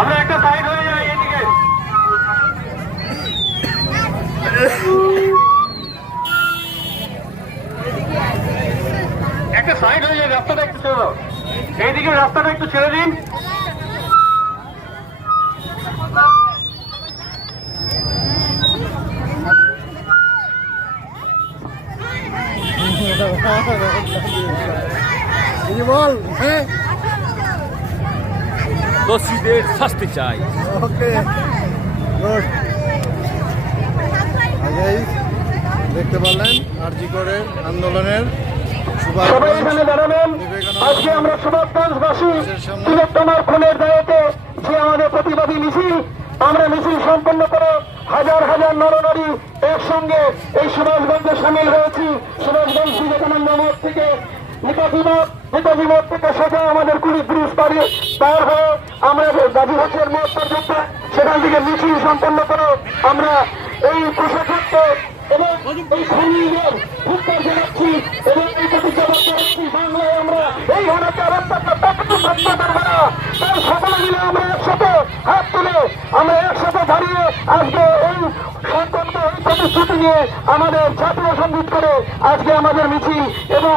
আমরা একটা সাইড হয়ে যাই এদিকে। একটা সাইড হয়ে যায় রাস্তাটা একটু ছেড়ে এইদিকে রাস্তাটা একটু ছেড়ে দিন। বল হ্যাঁ। দোষীদের শাস্তি চাই। Okay good. আগেই দেখতে পারলেন আরজি করে আন্দোলনের সুভাষ সবাই এখানে দাঁড়াবেন। আজকে আমরা সুভাষগঞ্জবাসী তিলোত্তমার খুনের দায়তে যে আমাদের প্রতিবাদী মিছিল আমরা মিছিল সম্পন্ন করে হাজার হাজার নরনারী একসঙ্গে এই সুভাষগঞ্জে সামিল হয়েছি। সুভাষগঞ্জ বিবেকানন্দ মোড় থেকে নেতাজি মোড় থেকে সোজা আমাদের কুড়ি ব্রিজ পাড়ি পার হয়ে গাজী হোসের মোড় সেখান থেকে মিছিল সম্পন্ন করে আমরা এই প্রশাসনকে এবং এই জানাচ্ছি এবং আমরা এই না তাই সকলে মিলে আমরা একসাথে হাত তুলে আমরা একসাথে দাঁড়িয়ে আজকে এই সংকল্প, এই নিয়ে আমাদের জাতীয় সংগীত করে আজকে আমাদের মিছিল এবং